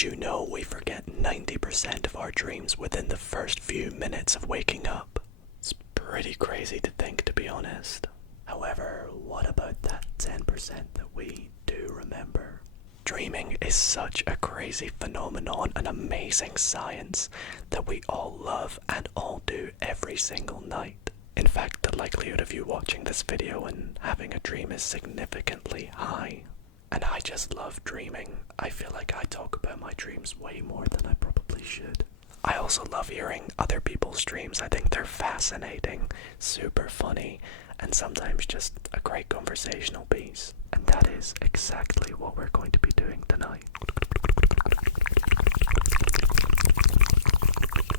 Did you know we forget 90% of our dreams within the first few minutes of waking up? It's pretty crazy to think, to be honest. However, what about that 10% that we do remember? Dreaming is such a crazy phenomenon and amazing science that we all love and all do every single night. In fact, the likelihood of you watching this video and having a dream is significantly high. And I just love dreaming. I feel like I talk about my dreams way more than I probably should. I also love hearing other people's dreams. I think they're fascinating, super funny, and sometimes just a great conversational piece. And that is exactly what we're going to be doing tonight.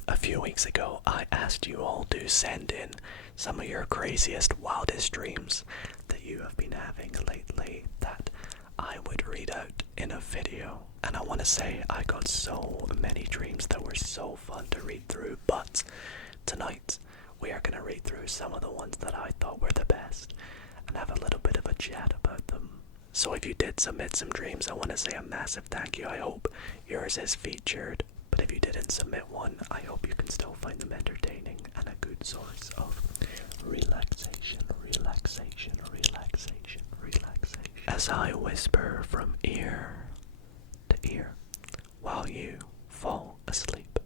A few weeks ago, I asked you all to send in some of your craziest, wildest dreams that you have been having lately that I would read out in a video. And I want to say I got so many dreams that were so fun to read through, but tonight we are going to read through some of the ones that I thought were the best and have a little bit of a chat about them. So if you did submit some dreams, I want to say a massive thank you. I hope yours is featured, but if you didn't submit one, I hope you can still find them entertaining and a good source of relaxation. As I whisper from ear to ear while you fall asleep.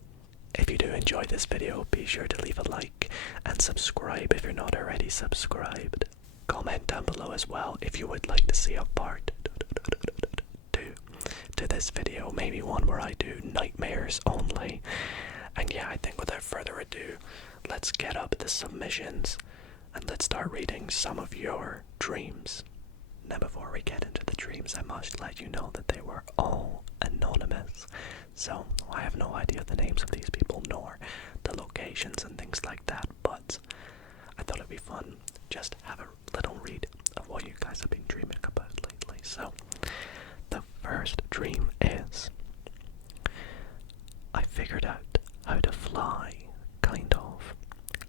If you do enjoy this video, be sure to leave a like and subscribe if you're not already subscribed. Comment down below as well if you would like to see a part 2 to this video, maybe one where I do nightmares only. And yeah, I think without further ado, let's get up the submissions and let's start reading some of your dreams. Now before we get into the dreams, I must let you know that they were all anonymous. So I have no idea the names of these people nor the locations and things like that, but I thought it'd be fun just to have a little read of what you guys have been dreaming about lately. So the first dream is, I figured out how to fly, kind of.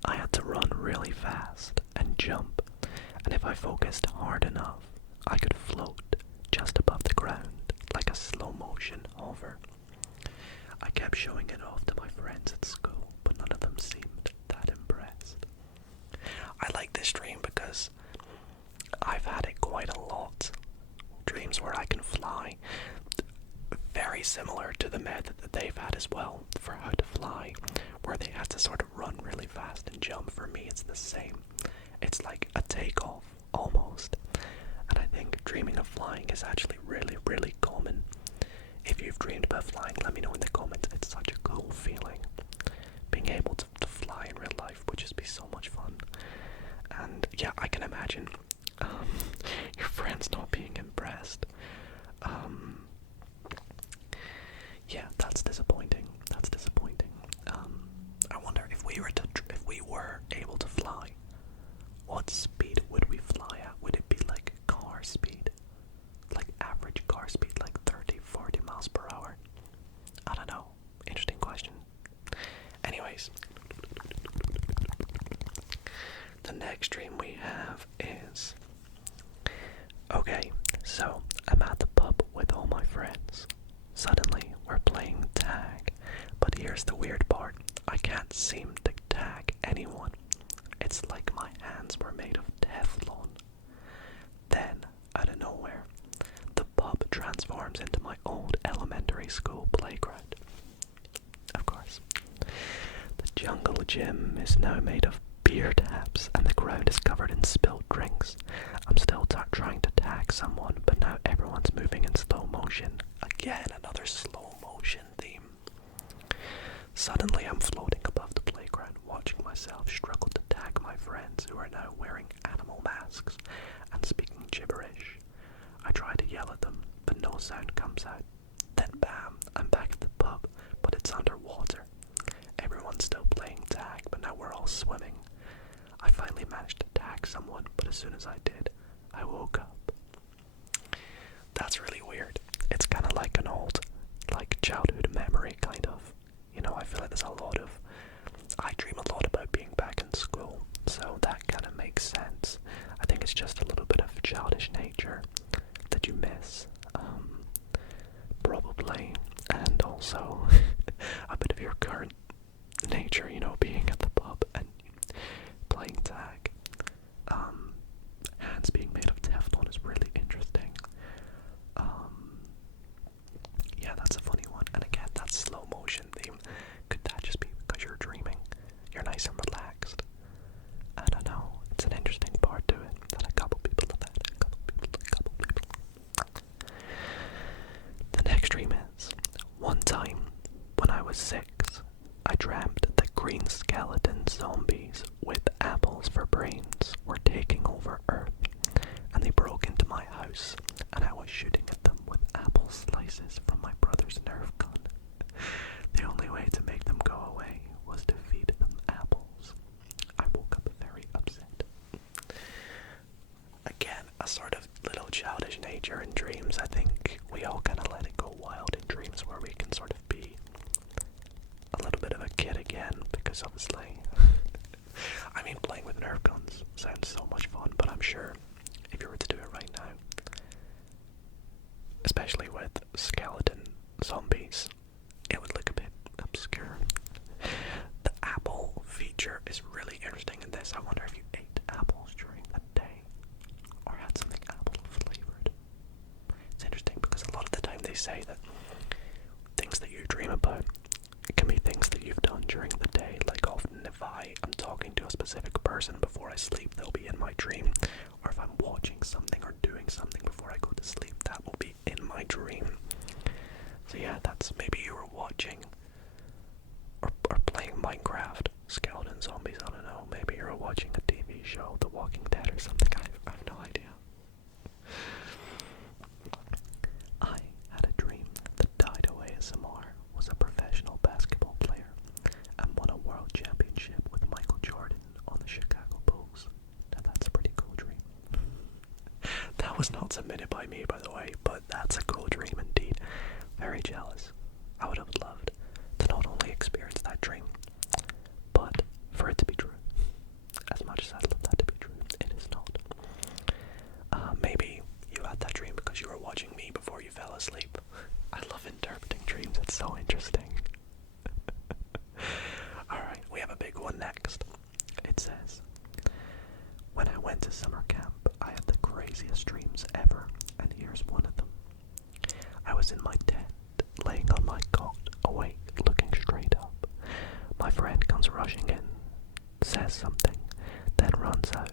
I had to run really fast and jump, and if I focused hard enough, I could float just above the ground like a slow motion hover. I kept showing it off to my friends at school, but none of them seemed that impressed. I like this dream because I've had it quite a lot. Dreams where I can fly, very similar to the method that they've had as well for how to fly, where they had to sort of run really fast and jump. For me, it's the same. It's like a takeoff, almost. And I think dreaming of flying is actually really, really common. If you've dreamed about flying, let me know in the comments. It's such a cool feeling. Being able to fly in real life would just be so much fun. And yeah, I can imagine your friends not being impressed. Yeah, that's disappointing. I wonder if we were able to fly, what speed would we fly at? Would it be like car speed? Like average car speed, like 30, 40 miles per hour? I don't know. Interesting question. Anyways, the next dream we have is, okay, so I'm at the pub with all my friends. Suddenly, we're playing tag, but here's the weird part. I can't seem to tag anyone. It's like my hands were made of Teflon. Then, out of nowhere, the pub transforms into my old elementary school playground. Of course. The jungle gym is now made of beer taps and the ground is covered in spilled drinks. I'm still trying to tag someone, but now everyone's moving in slow motion. Again, another slow motion theme. Suddenly I'm floating above the playground, watching myself struggle to tag my friends who are now wearing animal masks and speaking gibberish. I try to yell at them, but no sound comes out. Then bam, I'm back at the pub, but it's underwater. Everyone's still playing tag, but now we're all swimming. I finally managed to tag someone, but as soon as I did, I woke up. That's really weird. It's kind of like an old, childhood memory, kind of. You know, I feel like I dream a lot about being back in school, so that kind of makes sense. I think it's just a little bit of childish nature that you miss, probably. And Could that just be because you're dreaming? You're nice and relaxed. I don't know. It's an interesting part to it that a couple people have had. A couple people. The next dream is, one time when I was 6, I dreamt that green skeleton zombies with apples for brains were taking over Earth, and they broke into my house, and I was shooting at them with apple slices from my brother's Nerf gun. The only way to make them go away was to feed them apples. I woke up very upset. Again, a sort of little childish nature in dreams. I think we all kind of let it go wild in dreams where we can sort of be a little bit of a kid again, because obviously, I mean, playing with Nerf guns sounds so much fun, but I'm sure if you were to do it right now, especially with skeleton zombies, it would look a bit obscure. The apple feature is really interesting in this. I wonder if you ate apples during the day or had something apple flavored. It's interesting because a lot of the time they say that things that you dream about, it can be things that you've done during the day. Like often if I am talking to a specific person before I sleep, they'll be in my dream. Or if I'm watching something or doing something before I go to sleep, that will be in my dream. So yeah, that's maybe you were watching or playing Minecraft, skeleton zombies, I don't know. Maybe you were watching a TV show, The Walking Dead or something. I have no idea. I had a dream that Dido ASMR was a professional basketball player and won a world championship with Michael Jordan on the Chicago Bulls. Now that's a pretty cool dream. That was not submitted by me, by the way, but that's a cool dream indeed. Very jealous. I would have loved to not only experience that dream, but for it to be true. As much as I'd love that to be true, it is not. Maybe you had that dream because you were watching me before you fell asleep. I love interpreting dreams, it's so interesting. Alright, we have a big one next. It says, when I went to summer camp, I had the craziest dreams ever, and here's one of them. I was in my tent, laying on my cot, awake, looking straight up. My friend comes rushing in, says something, then runs out.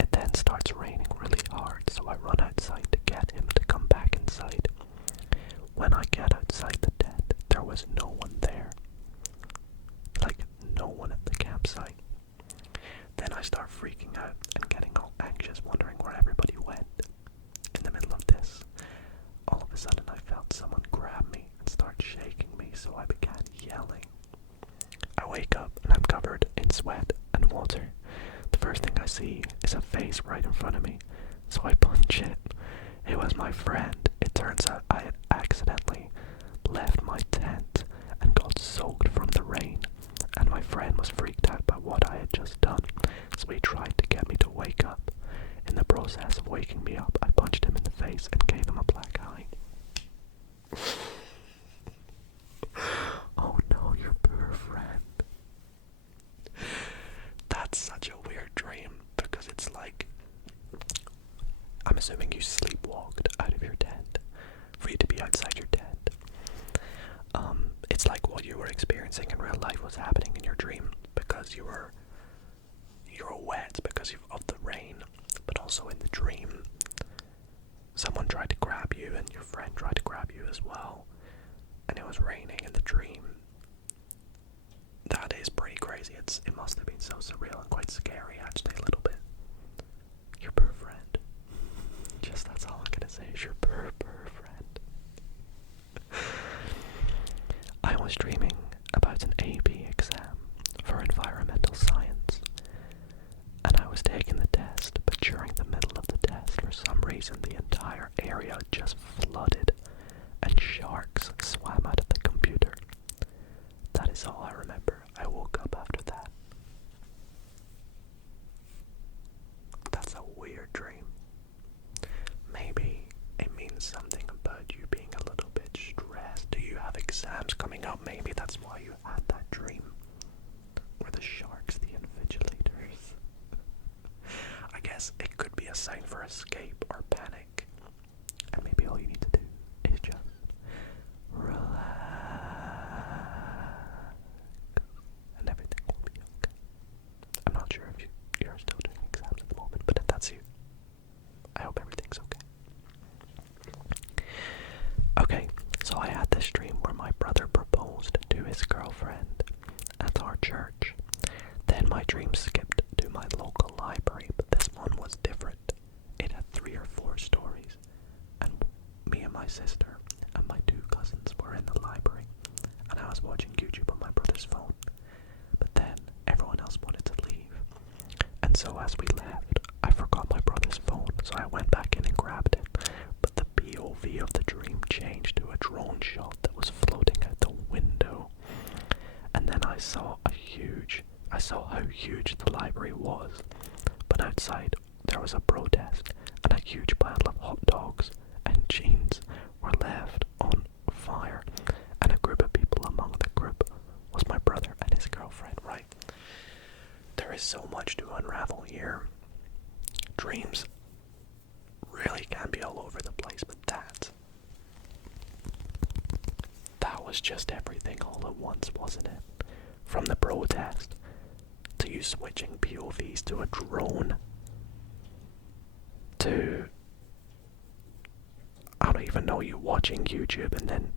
It then starts raining really hard, so I run outside to get him to come back inside. When I get outside the tent, there was no one there. Like, no one at the campsite. Then I start freaking out and getting all anxious, wondering where everybody went. In the middle of this, all of a sudden I felt someone grab me and start shaking me, so I began yelling. I wake up and I'm covered in sweat and water. The first thing I see is a face right in front of me, so I punch it. It was my friend. It turns out I had accidentally left my tent and got soaked from the rain, and my friend was freaked out by what I had just done, so he tried to get me to wake up. In the process of waking me up, I punched him in the face and gave him a black eye. Oh no, your poor friend. That's such a weird dream, because it's like, I'm assuming you sleepwalked out of your tent for you to be outside your tent. It's like what you were experiencing in real life was happening in your dream, because you were wet because of the rain, but also in the dream someone tried to grab you and your friend tried to grab you as well, and it was raining in the dream. That is pretty crazy. It must have been so surreal and quite scary, actually, a little bit. Your poor friend. Just that's all I'm gonna say is your poor friend. I was dreaming about an AP exam for environmental science, and I was taking the test, but during the middle of the test, for some reason, the entire area just flooded, and sharks swam out of the computer. That is all I remember. I woke up after that. That's a weird dream. Maybe it means something about you being a little bit stressed. Do you have exams coming up? Maybe that's why you had that dream. Or the sharks, the invigilators. I guess it could be a sign for escape or panic. And maybe all you need to do is just relax. stream where my brother proposed to his girlfriend at our church. Then my dream skipped to my local library, but this one was different. It had 3 or 4 stories, and me and my sister and my 2 cousins were in the library, and I was watching YouTube on my brother's phone. But then everyone else wanted to leave, and so as we left, I forgot my brother's phone, so I went back in and grabbed it. But the POV of the dream changed to a drone shot that was floating out the window, and then I saw how huge the library was. But outside there was a protest, and a huge pile of hot dogs and jeans were left on fire, and a group of people among the group was my brother and his girlfriend. Right, there is so much to unravel here. Dreams really can be all over the place, but that was just everything all at once, wasn't it? From the protest to you switching POVs to a drone to, I don't even know, you watching YouTube and then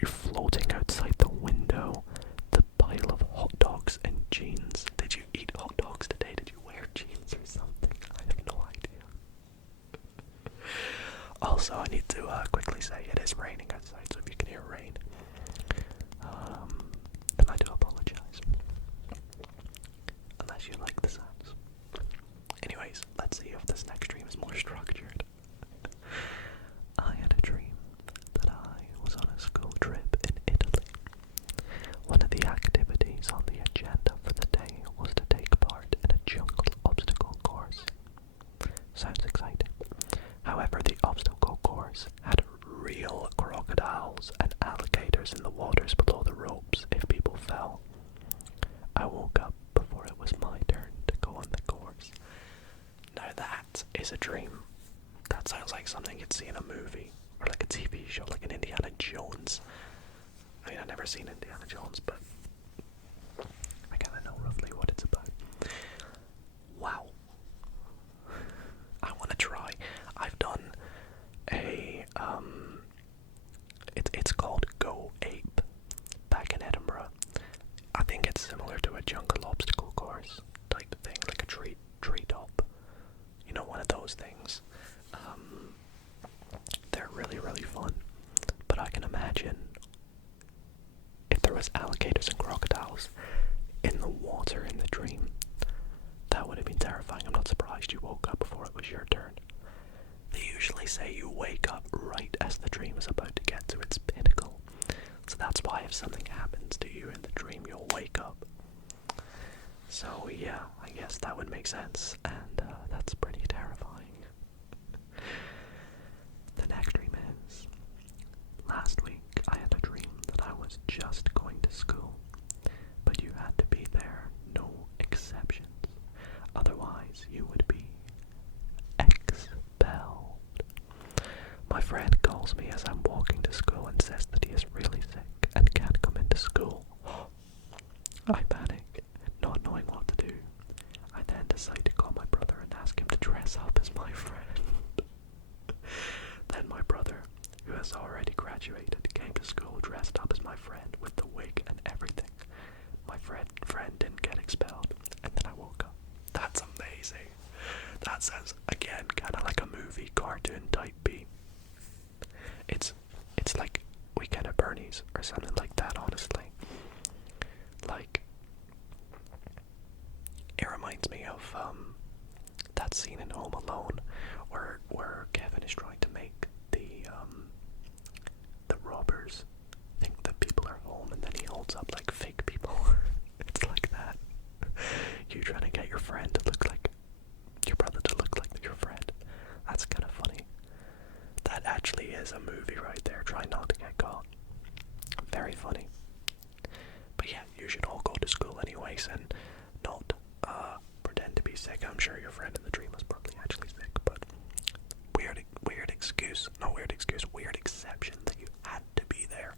you floating outside the window, the pile of hot dogs and jeans. Did you eat hot dogs today? Did you wear jeans or something? I have no idea. Also, I need to quickly say it is raining outside, so if you can hear rain, then I do apologize. Unless you like the sounds. Anyways, let's see if this next dream is more structured. I had a dream that I was on a school trip in Italy. One of the activities on the agenda for the day was to take part in a jungle obstacle course. Sounds exciting. However, the obstacle course had real crocodiles and alligators in the waters below the ropes if people fell. I woke up before it was my turn to go on the course. Now that is a dream. That sounds like something you'd see in a movie, or like a TV show, like an Indiana Jones. I mean, I've never seen Indiana Jones, but I kind of know roughly what it's about. Wow. I want to try. I've done a, it's called Go Ape, back in Edinburgh. I think it's similar to a jungle obstacle course type thing, like a treetop. You know, one of those things. They're really, really fun. But I can imagine if there was alligators and crocodiles in the water in the dream, that would have been terrifying. I'm not surprised you woke up before it was your turn. They usually say you wake up right as the dream is about to get to its pinnacle. So that's why if something happens to you in the dream, you'll wake up. So yeah, I guess that would make sense, and that's pretty terrifying. The next dream is, last week I had a dream that I was just going to school, but you had to be there, no exceptions. Otherwise you would be expelled. My friend calls me as I'm walking to school and says that he is really sick and can't come into school. I panic, not knowing what to do. I then decide to call my brother and ask him to dress up as my friend. Then my brother, who has already graduated, came to school dressed up as my friend with the wig and everything. My friend didn't get expelled, and then I woke up. That's amazing. That sounds, again, kind of like a movie cartoon type beat. It's like Weekend at Bernie's or something like that, honestly. Like, it reminds me of that scene in Home Alone where Kevin is trying to make the robbers think that people are home, and then he holds up like fake people. It's like that. You trying to get your friend to look like your brother, to look like your friend. That's kind of funny. That actually is a movie right there. Try not to get caught. Very funny. But yeah, you should all go to school anyways and not pretend to be sick. I'm sure your friend in the dream was probably actually sick, but weird exception that you had to be there.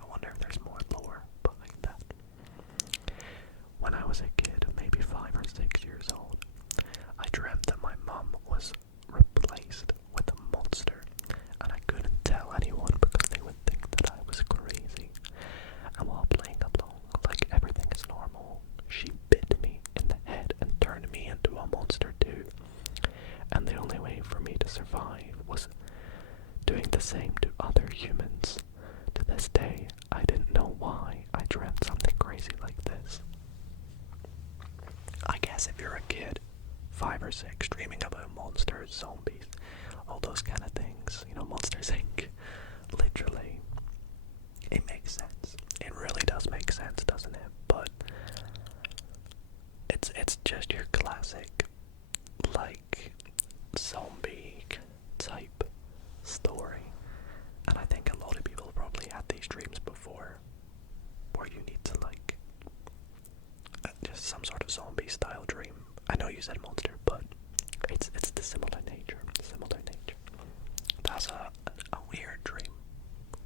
I wonder if there's more lore behind that. When I was a kid, maybe 5 or 6 years old, I dreamt that my mum was replaced with a monster, and I couldn't tell anyone because they would think that I 5 or 6 dreaming about monsters, zombies, all those kind of things. You know, Monsters Inc. Literally, it makes sense. It really does make sense, doesn't it? But it's just your classic, like, zombie type story. And I think a lot of people probably had these dreams before, where you need to, like, just some sort of zombie style dream. I know you said monster, but it's the similar nature. That's a weird dream.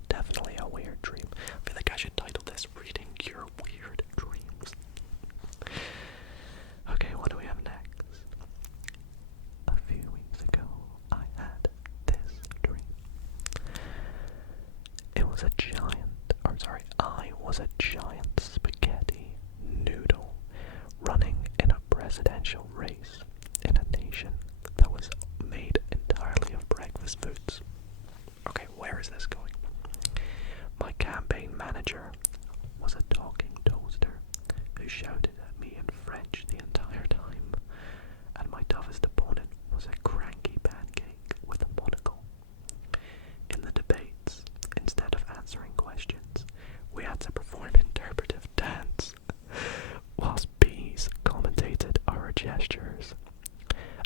Definitely a weird dream. I feel like I should title this Reading Your Weird Dreams. Okay, what do we have next? A few weeks ago, I had this dream. I was a giant spaghetti noodle running in a presidential race in a nation that was made entirely of breakfast foods. Okay, where is this going? My campaign manager was a talking toaster who shouted at me in French the entire time, and my toughest opponent was a cranky pancake with a monocle. In the debates, instead of answering questions, we had to perform interpretive dance, whilst bees commentated our gestures.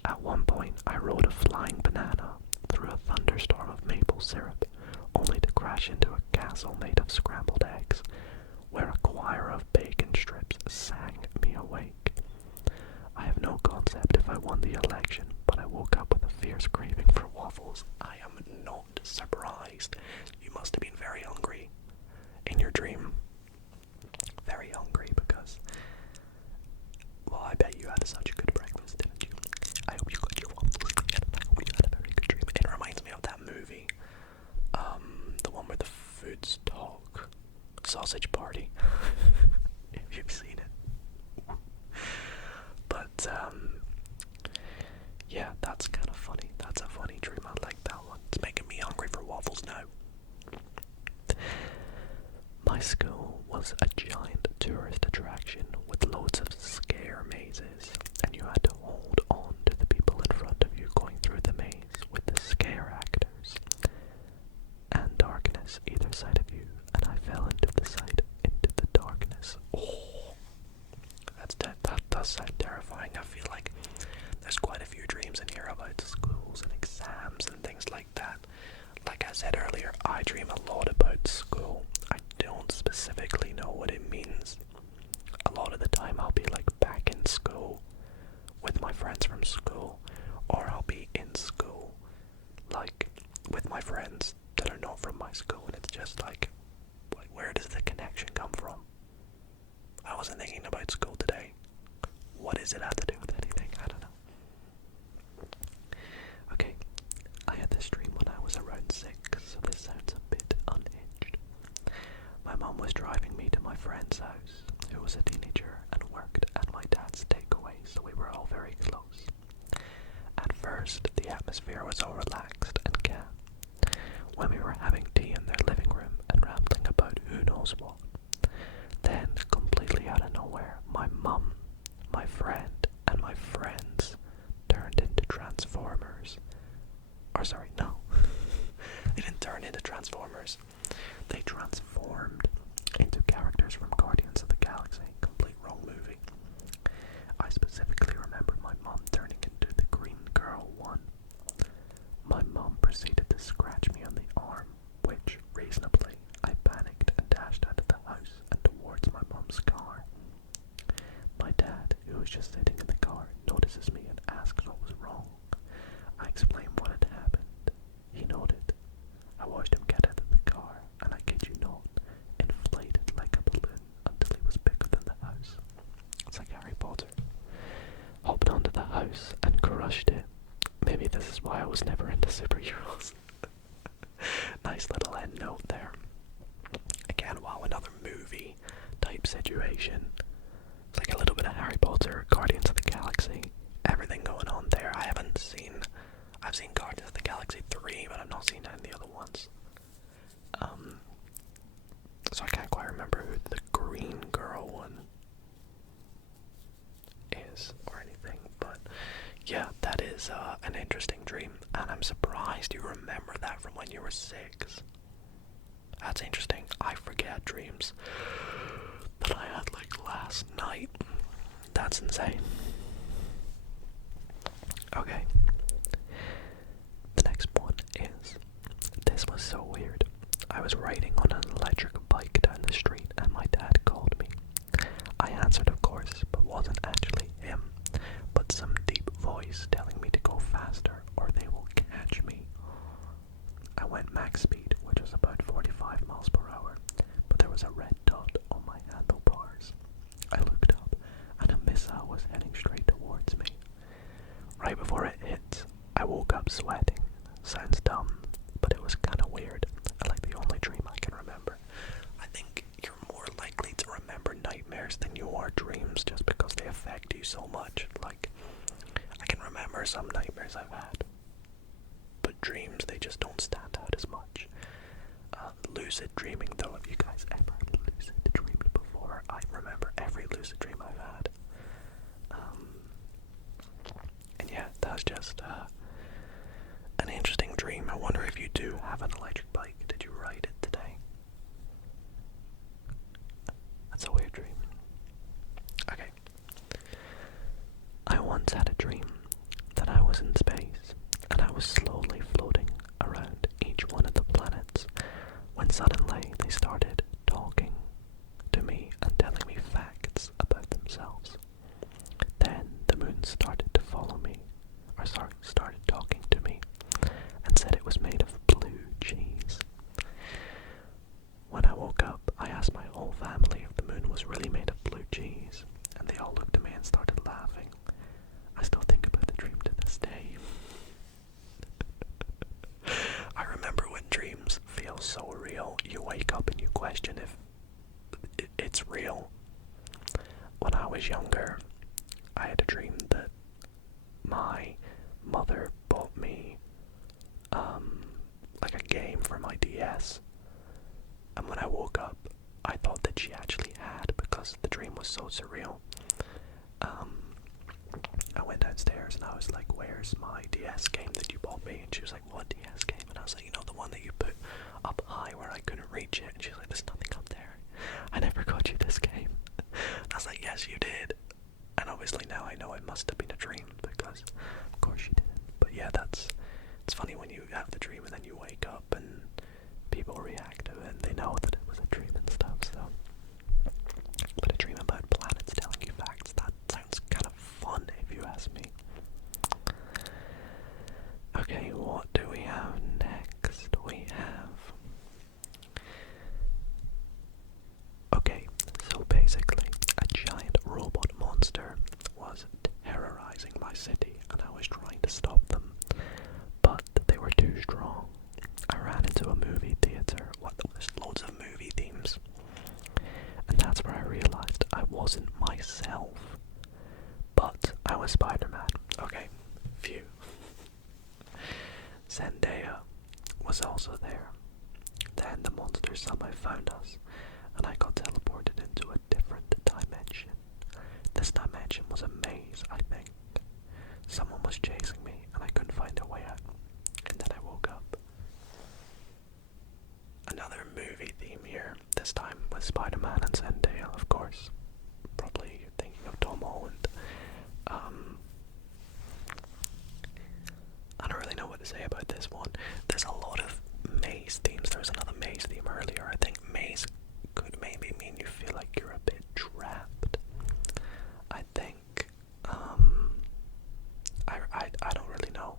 At one point, I rode a flying banana through a thunderstorm of maple syrup, only to crash into a castle made of scrambled eggs, where a choir of bacon strips sang me awake. I have no concept if I won the election, but I woke up with a fierce craving for waffles. I am not surprised. You must have been very hungry in your dream. Very hungry because, well, I bet you had such a good breakfast, didn't you? I hope you got your waffles again, and I hope you had a very good dream. It reminds me of that movie, the one where the foods talk, Sausage Party, if you've seen it. But, yeah, that's kind of funny. That's a funny dream. I like that one. It's making me hungry for waffles now. My school was a giant tourist attraction with loads of scare mazes, and you had to hold on to the people in front of you going through the maze with the scare actors, and darkness either side of you, and I fell into the darkness. Oh, that does sound terrifying. I feel like there's quite a few dreams in here about schools and exams and things like that. Like I said earlier, I dream a lot about school. I don't specifically know what it means. A lot of the time I'll be like back in school with my friends from school, or I'll be in school like with my friends that are not from my school, and it's just like where does the connection come from? I wasn't thinking about school today. What does it have to do with anything? I don't know. Okay, I had this dream when I was around 6, so this sounds a bit unhinged. My mom was driving me to my friend's house, who was a teenager and worked at my dad's takeaway, so we were all very close. At first, the atmosphere was all relaxed and calm, when we were having tea in their living room and rambling about who knows what. Then, completely out of nowhere, my mum, my friend, and my friends turned into Transformers. Or sorry, no. They didn't turn into Transformers. They transformed into characters from Guardians of the Galaxy. Complete wrong movie. I specifically remember my mom turning into the Green Girl one. My mom proceeded to scratch me on the arm, which, reasonably, I panicked and dashed out of the house and towards my mom's car. My dad, who was just sitting in the car, notices me and asks what was wrong. I explained what had happened. He nodded. I watched him get out of the car, and I kid you not, inflated like a balloon until he was bigger than the house. It's like Harry Potter. Hopped onto the house and crushed it. Maybe this is why I was never into superheroes. Nice little end note there. Again, wow, another movie type situation. It's like a little bit of Harry Potter, Guardians of the Galaxy, everything going on there. I've seen Guardians of the Galaxy 3, but I've not seen any of the other ones. So I can't quite remember who the Green Girl one is or anything, but an interesting dream, and I'm surprised you remember that from when you were 6. That's interesting. I forget dreams that I had like last night. That's insane. Okay. The next one is, this was so weird. I was riding on an electric bike down the street and my dad called me. I answered, of course, but wasn't actually him, but some deep voice telling me to go faster or they will catch me. I went max speed, which was about 45 miles per hour, but there was a red dot on my handlebars. I looked up and a missile was heading straight towards me. Right before it hit, I woke up sweating. Sounds dumb, but it was kind of weird. Like the only dream I can remember. I think you're more likely to remember nightmares than you are dreams, just because they affect you so much. Like, I can remember some nightmares I've had, but dreams, they just don't stand out as much. Lucid dreaming, though, have you guys ever lucid dreamed before? I remember every lucid dream I've had. And yeah, that's just an interesting dream. I wonder if you do have an electric bike. Did you ride it today? That's a weird dream. Okay. I once had a dream that I was in space and I was slowly floating around each one of the planets when suddenly they started talking to me and telling me facts about themselves. Then the moon started to follow me, started talking to me and said it was made of blue cheese. When I woke up, I asked my whole family if the moon was really made of blue cheese, and they all looked at me and started laughing. I still think about the dream to this day. I remember when dreams feel so real, you wake up and you question if it's real. When I was younger, I had a dream that my mother bought me like a game for my DS, and when I woke up I thought that she actually had, because the dream was so surreal. I went downstairs and I was like, where's my DS game that you bought me? And she was like, what DS game? And I was like, you know, the one that you put up high where I couldn't reach it. And she was like, there's nothing up there, I never got you this game. I was like, yes you did. And obviously now I know it must have been a dream, because of course she didn't. But yeah, it's funny when you have the dream and then you wake up and people react to it and they know that it was a dream and stuff. So, but a dream about planets telling you facts, that sounds kind of fun if you ask me. Okay, what do we have next? We have... Okay, so basically a giant robot monster was terrorizing my city and I was trying to stop them, but they were too strong. I ran into a movie theater. There's loads of movie themes. And that's where I realized I wasn't myself, but I was Spider-Man. Okay, phew. Zendaya was also there. Then the monster somehow found us, and I got teleported into a different dimension. This dimension was a maze, I think. Someone was chasing me, and I couldn't find a way out. And then I woke up. Another movie theme here, this time with Spider-Man and Zendaya, of course. Probably you're thinking of Tom Holland. I don't really know what to say about this one. There's a lot of maze themes. There was another maze theme earlier. I think maze could maybe mean you feel like you're a bit trapped. I think, I don't really know.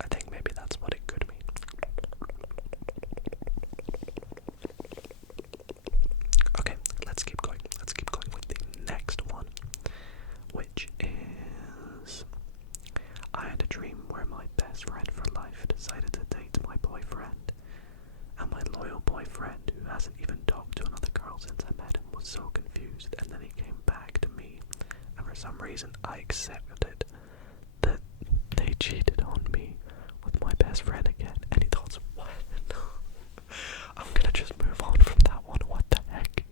I think maybe that's what it could mean. Okay, let's keep going. Let's keep going with the next one, which is... I had a dream where my best friend for life decided to date my boyfriend, and my loyal boyfriend, who hasn't even talked to another girl since I met him, was so confused, and then he came back to me, and for some reason I accepted that they cheated on me with my best friend again. Any thoughts? What? I'm gonna just move on from that one. What the heck?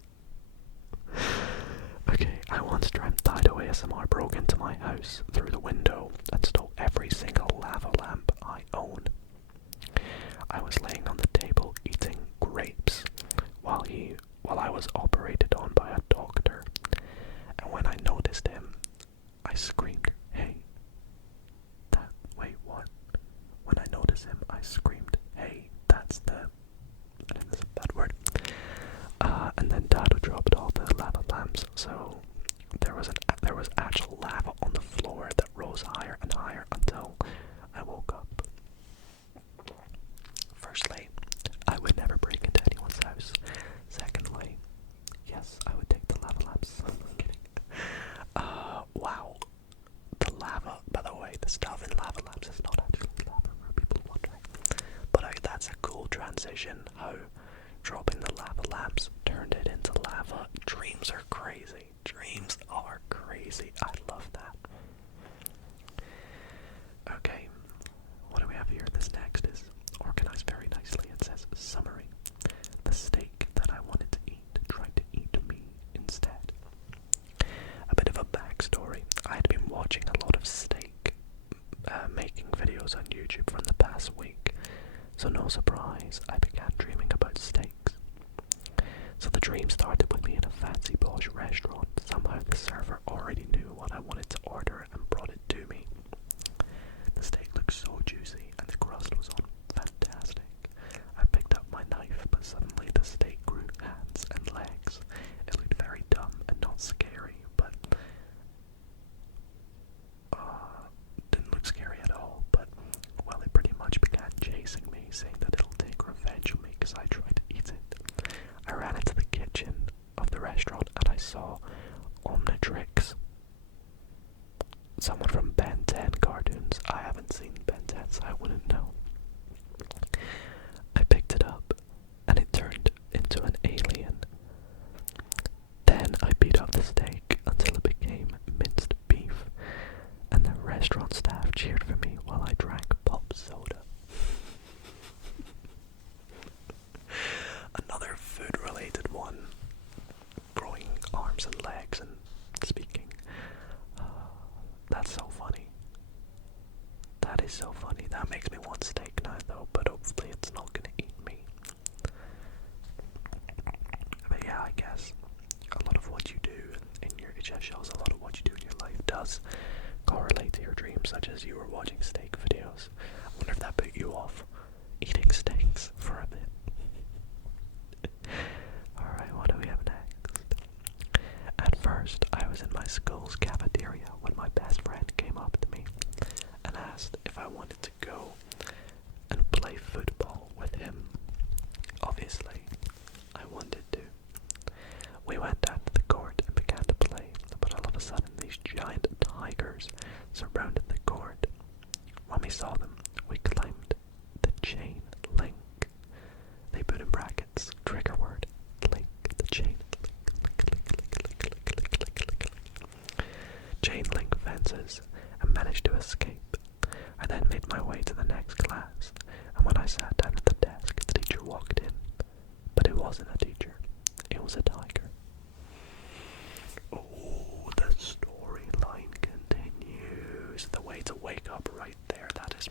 Okay, I once dreamt Dido ASMR broke into my house through the window and stole every every single lava lamp I own. I was laying on the table eating grapes while I was operated on by a doctor, and when I noticed him, I screamed, "Hey!" Wait, what? When I noticed him, I screamed, "Hey, that's the..." I think that's a bad word. And then Dido dropped all the lava lamps, so there was actual lava on the floor that rose higher and higher until I woke up. Firstly, I would never break into anyone's house. Secondly, yes, I would take the lava lamps. I'm kidding. Wow. The lava, by the way, the stuff in lava lamps is not actually lava, for people wondering. But that's a cool transition, how dropping the lava lamps turned it into lava. Dreams are crazy. Dreams are crazy. I love that. Okay, what do we have here? This next is organized very nicely. It says, summary. The steak that I wanted to eat tried to eat me instead. A bit of a backstory. I had been watching a lot of steak making videos on YouTube from the past week, so no surprise, I began dreaming about steaks. So the dream started with me in a fancy posh restaurant. Somehow the server already knew what I wanted to order and brought it to me. The steak looked so juicy and the crust was on fantastic. I picked up my knife, but suddenly the steak grew hands and legs. It looked very dumb and not scary, but didn't look scary at all. But well, it pretty much began chasing me, saying that it'll take revenge on me because I tried to eat it. I ran into the kitchen of the restaurant and I saw Omnitrix, someone from Ben 10 cartoons. I haven't seen Ben 10, so I wouldn't know. I picked it up and it turned into an alien. Then I beat up the steak until it became minced beef, and the restaurant staff cheered for me while I drank pop soda. Another food-related one. Growing arms and legs and speaking. That's so funny. That is so funny. That makes me want steak now though, but hopefully it's not gonna eat me. But yeah, I guess a lot of what you do it just shows a lot of what you do in your life does correlate to your dreams, such as you were watching steak videos. I wonder if that put you off eating steaks for a bit. Alright, what do we have next? At first, I was in my school's cafeteria when my best friend came up to me and asked if I wanted to go and play football with him. Obviously, I wanted to. We went down to the court and began to play, but all of a sudden these giant tigers surrounded the court. When we saw them, we climbed the chain link. They put in brackets, trigger word, link, the chain chain link fences, and managed to escape. I then made my way to the next class, and when I sat down at the desk, the teacher walked in. But it wasn't a teacher, it was a tiger. Oh, the storyline continues. The way to wake up right there, that is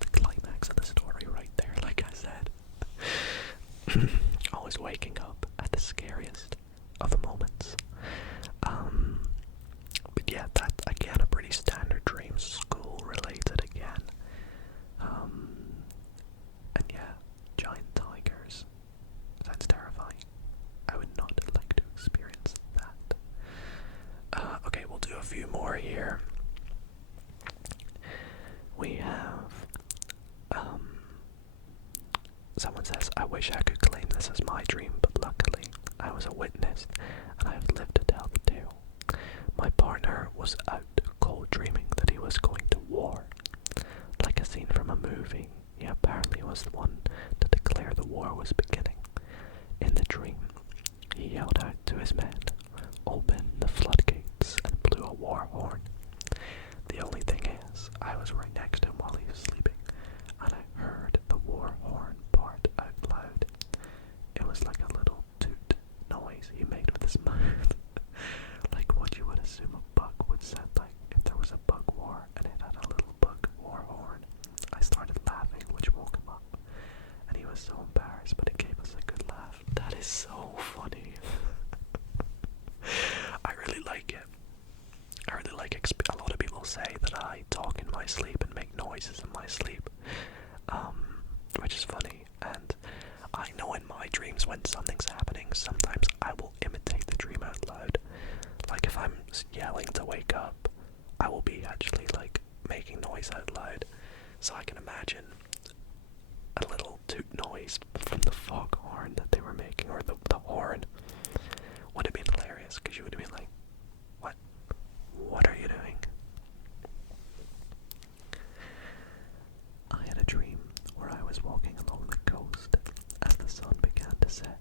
the climax of the story right there, like I said. Always waking up at the scariest of the moments. But yeah, that's again a pretty standard dream, school related again. And yeah, giant tigers. Sounds terrifying. I would not like to experience that. Okay, we'll do a few more here. We have, someone says, I wish I could claim this as my dream, but luckily I was a witness and I have lived to tell the tale. My partner was out cold dreaming that he was going to war. Like a scene from a movie, he apparently was the one to declare the war was beginning. In the dream, he yelled out to his men, "Open the floodgates," and blew a war horn. The only thing is, I was right next to him while he was sleeping, and I heard the war horn part out loud. It was like a little toot noise he made with his mouth. Like what you would assume a bug would sound like if there was a bug war and it had a little bug is so funny. I really like it. I really like a lot of people say that I talk in my sleep and make noises in my sleep, which is funny. And I know in my dreams when something's happening, sometimes I will imitate the dream out loud. Like if I'm yelling to wake up, I will be actually like making noise out loud. So I can imagine a little toot noise from the foghorn that they were making, or the horn. Would have been hilarious, because you would have been like, what? What are you doing? I had a dream where I was walking along the coast as the sun began to set.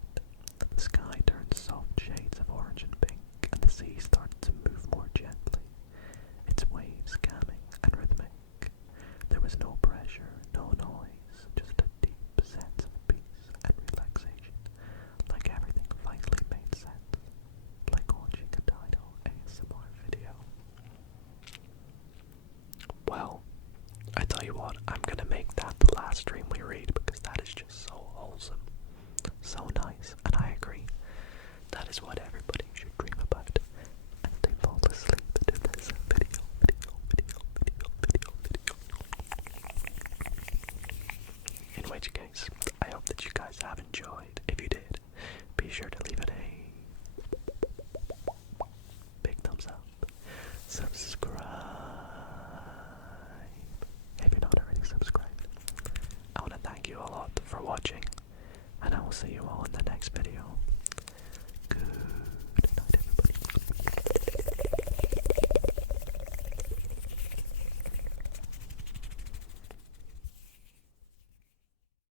The sky turned soft shades of orange and pink, and the sea started to move more gently, its waves calming and rhythmic. There was no pressure, no noise, just a deep sense of peace and relaxation, like everything finally made sense, like watching a Dido ASMR video. Well, I tell you what, I'm gonna make that the last stream we read, because that is just so wholesome, so nice, and I agree. That is what everybody should dream about, and they fall asleep to this video. In which case, I hope that you guys have enjoyed. If you did, be sure to leave it a big thumbs up. Subscribe if you're not already subscribed. I want to thank you a lot for watching, and I will see you all in the next video.